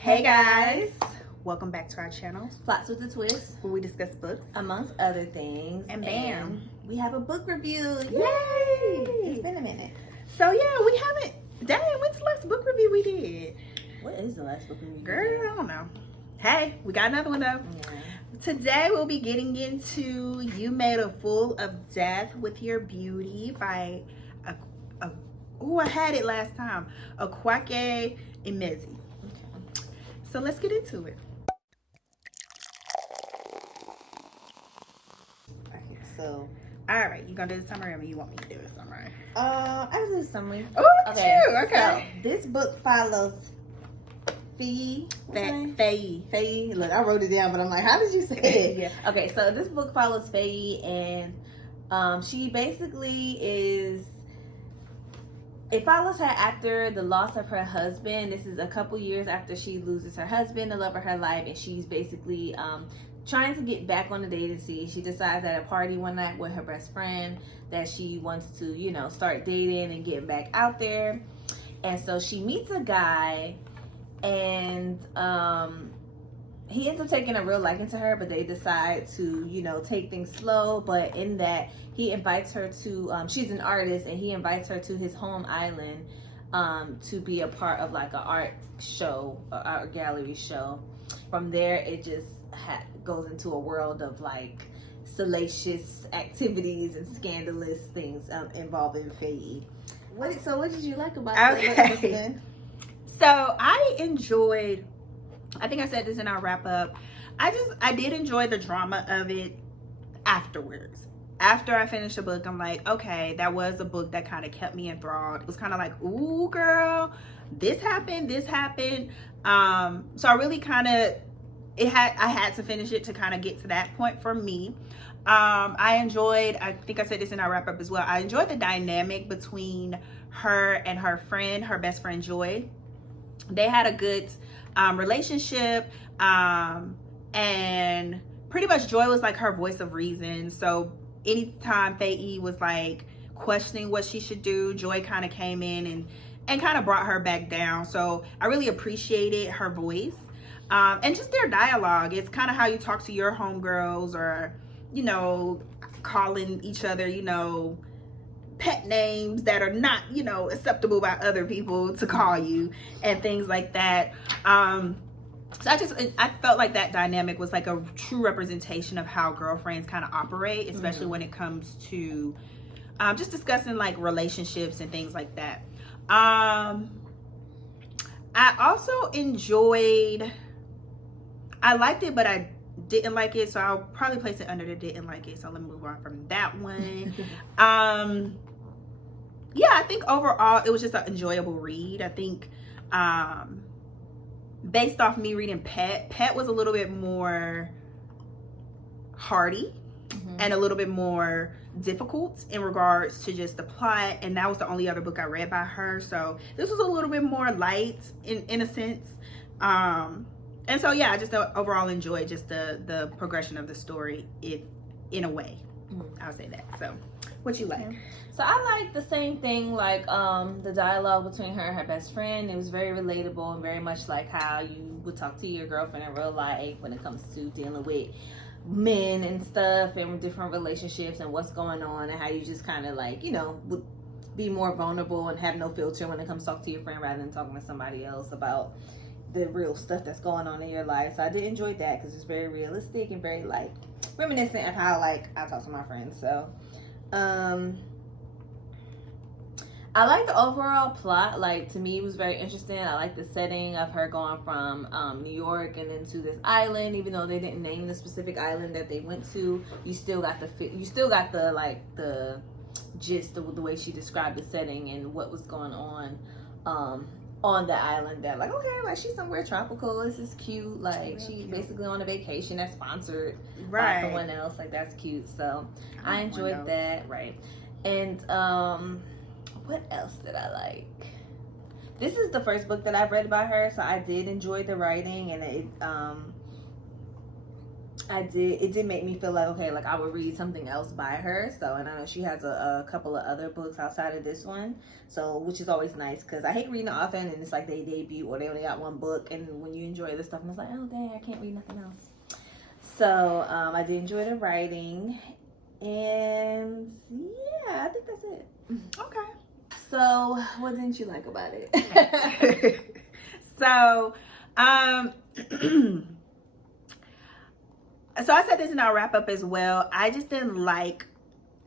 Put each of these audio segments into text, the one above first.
Hey guys, welcome back to our channel, Plots with a Twist, where we discuss books. amongst other things. And bam. And we have a book review. Yay! It's been a minute. So yeah, we haven't. Dang, when's the last book review we did? What is the last book review? Girl, I don't know. Hey, we got another one though. Yeah. Today we'll be getting into "You Made a Fool of Death with Your Beauty" by I had it last time. Akwake Emezi. Okay. So let's get into it. Okay, so All right, you gonna do the summary, or you want me to do the summary? I was in summary. Oh, look at you. Okay. So this book follows Faye. Faye. Look, I wrote it down, but I'm like, how did you say it? Yeah. Okay, so this book follows Faye, and she basically is. It follows her after the loss of her husband. This is a couple years after she loses her husband, the love of her life, and she's basically trying to get back on the dating scene. She decides at a party one night with her best friend that she wants to, start dating and get back out there. And so she meets a guy, and he ends up taking a real liking to her, but they decide to, take things slow. But in that, he invites her to, she's an artist, and he invites her to his home island to be a part of like an art show, an art gallery show. From there, it just goes into a world of like salacious activities and scandalous things involving Faye. So what did you like about Okay. So I enjoyed, I think I said this in our wrap up, I did enjoy the drama of it afterwards. After I finished the book, I'm like, okay, that was a book that kind of kept me enthralled. It was kind of like, ooh, girl, this happened. So I really I had to finish it to kind of get to that point for me. I think I said this in our wrap up as well, I enjoyed the dynamic between her and her friend, her best friend Joy. They had a good relationship, and pretty much Joy was like her voice of reason. So anytime Faye was like questioning what she should do, Joy kind of came in and kind of brought her back down. So I really appreciated her voice, and just their dialogue. It's kind of how you talk to your homegirls, or calling each other pet names that are not acceptable by other people to call you, and things like that. So I felt like that dynamic was like a true representation of how girlfriends kind of operate, especially when it comes to just discussing like relationships and things like that. I also enjoyed, I liked it, but I didn't like it, so I'll probably place it under the didn't like it. So let me move on from that one. Yeah, I think overall it was just an enjoyable read. I think based off me reading Pet was a little bit more hearty and a little bit more difficult in regards to just the plot, and that was the only other book I read by her. So this was a little bit more light in a sense. And so yeah, I just overall enjoyed just the progression of the story, in a way. I'll say that. So what you like? Yeah. So I like the same thing, like the dialogue between her and her best friend. It was very relatable and very much like how you would talk to your girlfriend in real life when it comes to dealing with men and stuff and different relationships and what's going on, and how you just kind of like would be more vulnerable and have no filter when it comes to talk to your friend rather than talking to somebody else about the real stuff that's going on in your life. So I did enjoy that because it's very realistic and very like reminiscent of how like I talk to my friends. So I like the overall plot. Like, to me, it was very interesting. I like the setting of her going from New York and into this island. Even though they didn't name the specific island that they went to, you still got the like the gist of the way she described the setting and what was going on the island. That like, okay, like she's somewhere tropical. This is cute. Like she's basically on a vacation that's sponsored by someone else. Like that's cute. So I enjoyed that. Right. And what else did I like? This is the first book that I've read by her, so I did enjoy the writing, and I did. It did make me feel like, okay, like I would read something else by her. So, and I know she has a couple of other books outside of this one. So, which is always nice because I hate reading often and it's like they debut or they only got one book. And when you enjoy this stuff, and it's like, oh, dang, I can't read nothing else. So, I did enjoy the writing. And yeah, I think that's it. Okay. So, what didn't you like about it? So, so I said this in our wrap up as well. I just didn't like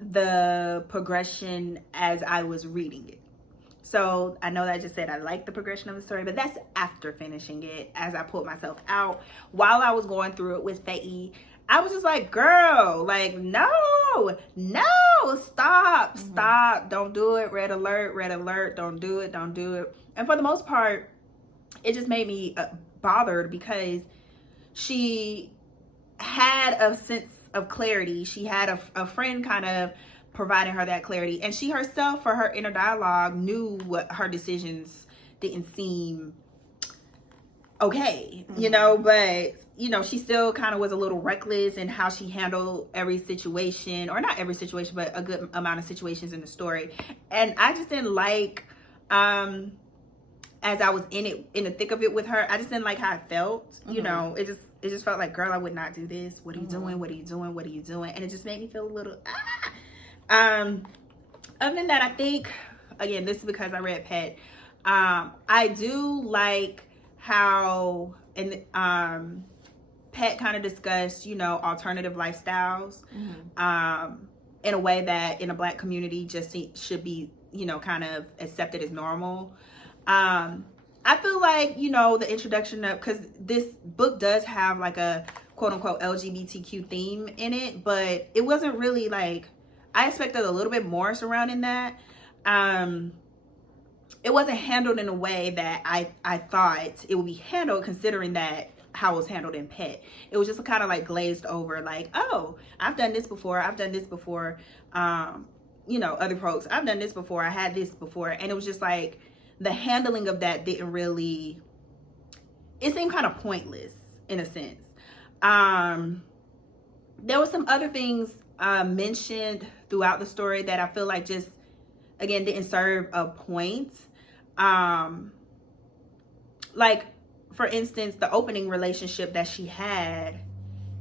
the progression as I was reading it. So I know that I just said I liked the progression of the story, but that's after finishing it. As I pulled myself out while I was going through it with Faye, I was just like, girl, like, no, stop, don't do it. Red alert, don't do it. And for the most part, it just made me bothered because she had a sense of clarity. She had a friend kind of providing her that clarity, and she herself, for her inner dialogue, knew what her decisions didn't seem okay, you know, but you know, she still kind of was a little reckless in how she handled every situation, or not every situation, but a good amount of situations in the story. And I just didn't like, as I was in the thick of it with her, I just didn't like how I felt. You know, it just felt like, girl, I would not do this. What are you doing? What are you doing? What are you doing? And it just made me feel a little other than that, I think, again, this is because I read Pet. I do like how Pet kind of discussed, you know, alternative lifestyles in a way that in a Black community just should be, you know, kind of accepted as normal. I feel like, you know, the introduction of, because this book does have like a quote unquote LGBTQ theme in it, but it wasn't really like, I expected a little bit more surrounding that. It wasn't handled in a way that I thought it would be handled, considering that how it was handled in Pet. It was just kind of like glazed over, like, oh, I've done this before. You know, other folks, I've done this before. I had this before. And it was just like, the handling of that didn't really, it seemed kind of pointless in a sense. There were some other things mentioned throughout the story that I feel like just, again, didn't serve a point. Like, for instance, the opening relationship that she had,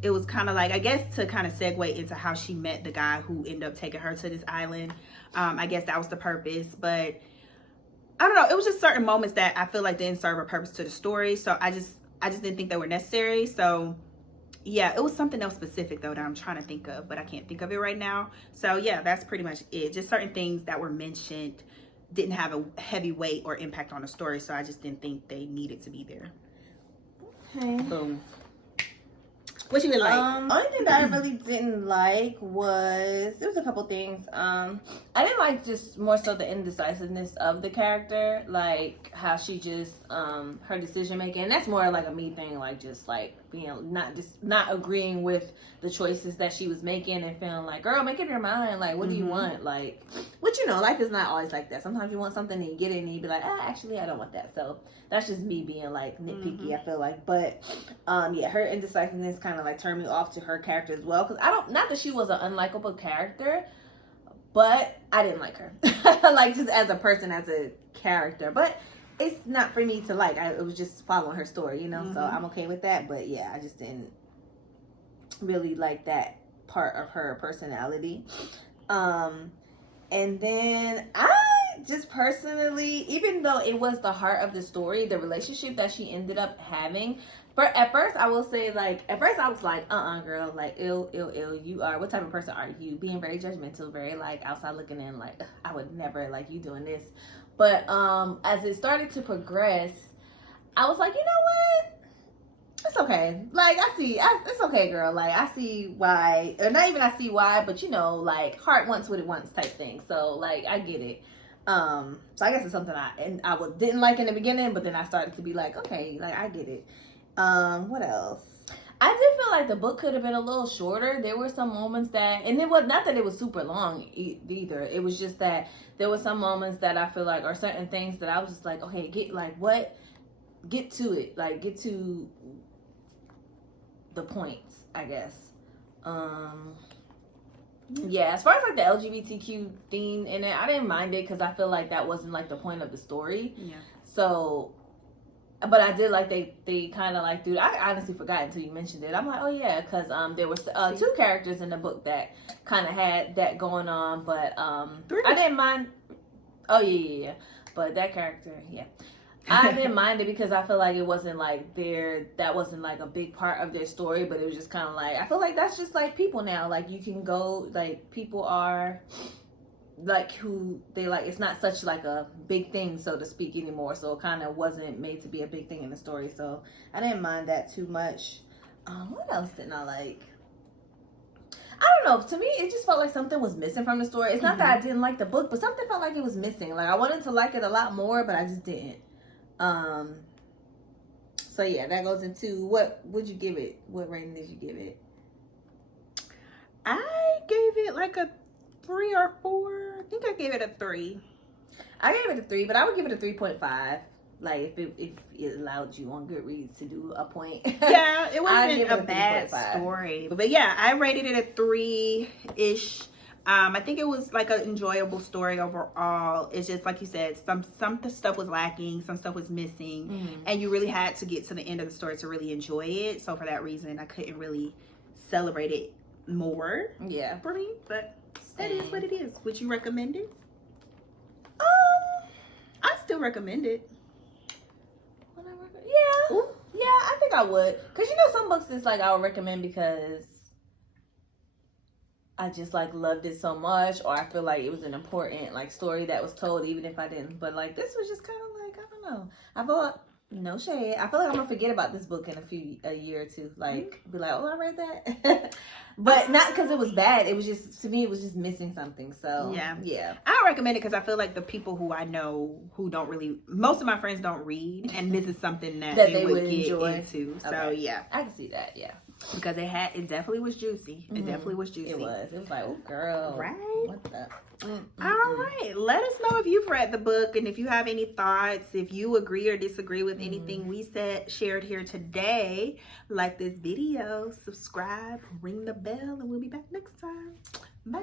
it was kind of like, I guess to kind of segue into how she met the guy who ended up taking her to this island. I guess that was the purpose, but I don't know. It was just certain moments that I feel like didn't serve a purpose to the story. So I just didn't think they were necessary. So yeah, it was something else specific though that I'm trying to think of, but I can't think of it right now. So yeah, that's pretty much it. Just certain things that were mentioned didn't have a heavy weight or impact on the story. So I just didn't think they needed to be there. Okay. Boom. What you like? Only thing that I really didn't like was, there was a couple things. I didn't like just more so the indecisiveness of the character, like how she just her decision making. And that's more like a me thing, like just like being not agreeing with the choices that she was making and feeling like, girl, make up your mind. Like, what do you want? Like, which, you know, life is not always like that. Sometimes you want something and you get it and you be like, actually, I don't want that. So that's just me being like nitpicky, I feel like. But yeah, her indecisiveness kind of like turned me off to her character as well. Because not that she was an unlikable character, but I didn't like her. Like, just as a person, as a character. But it's not for me to like. It was just following her story, you know? So I'm okay with that. But yeah, I just didn't really like that part of her personality. And then I just personally, even though it was the heart of the story, the relationship that she ended up having, at first I will say, like, at first I was like, girl, like, ill, you are, what type of person are you? Being very judgmental, very, like, outside looking in, like, I would never, like, you doing this. But as it started to progress, I was like, you know what? It's okay. Like, it's okay, girl. Like, I see why, or not even I see why, but you know, like, heart wants what it wants type thing. So, like, I get it. So I guess it's something I didn't like in the beginning, but then I started to be like, okay, like, I get it. What else? I did feel like the book could have been a little shorter. There were some moments that, and it was not that it was super long either. It was just that there were some moments that I feel like, or certain things that I was just like, okay, get to it. Like, get to the points, I guess. Yeah, as far as like the LGBTQ theme in it, I didn't mind it because I feel like that wasn't like the point of the story. Yeah. So, but I did like they kind of like, dude, I honestly forgot until you mentioned it. I'm like, oh yeah, because there was two characters in the book that kind of had that going on, but I didn't mind. Oh yeah. But that character, yeah. I didn't mind it because I feel like it wasn't like that wasn't like a big part of their story, but it was just kind of like, I feel like that's just like people now. Like you can go, like people are like who they like, it's not such like a big thing, so to speak, anymore. So it kind of wasn't made to be a big thing in the story. So I didn't mind that too much. What else didn't I like? I don't know. To me, it just felt like something was missing from the story. It's not that I didn't like the book, but something felt like it was missing. Like I wanted to like it a lot more, but I just didn't. So yeah, that goes into what would you give it? What rating did you give it? I gave it like a 3 or 4. I think I gave it a 3. I gave it a 3, but I would give it a 3.5. Like if it allowed you on Goodreads to do a point. Yeah, it wasn't a bad story. But yeah, I rated it a 3-ish. I think it was like an enjoyable story overall. It's just like you said, some stuff was lacking, some stuff was missing, and you really had to get to the end of the story to really enjoy it. So for that reason, I couldn't really celebrate it more. Yeah, for me, but that is what it is. Would you recommend it? I still recommend it. Yeah, yeah, I think I would. Cause you know some books it's like I would recommend because I just like loved it so much, or I feel like it was an important like story that was told, even if I didn't. But like this was just kind of like, I don't know. I feel no shade. I feel like I'm gonna forget about this book in a year or two. Like be like, oh, I read that, but not because it was bad. It was just to me, it was just missing something. So yeah. I recommend it because I feel like the people who I know who don't really, most of my friends don't read, and this is something that they would get enjoy. Into. So okay. yeah, I can see that. Yeah. Because it definitely was juicy. It definitely was juicy. It was like, oh girl. Right. What the? All right. Let us know if you've read the book and if you have any thoughts, if you agree or disagree with anything we shared here today. Like this video, subscribe, ring the bell, and we'll be back next time. Bye.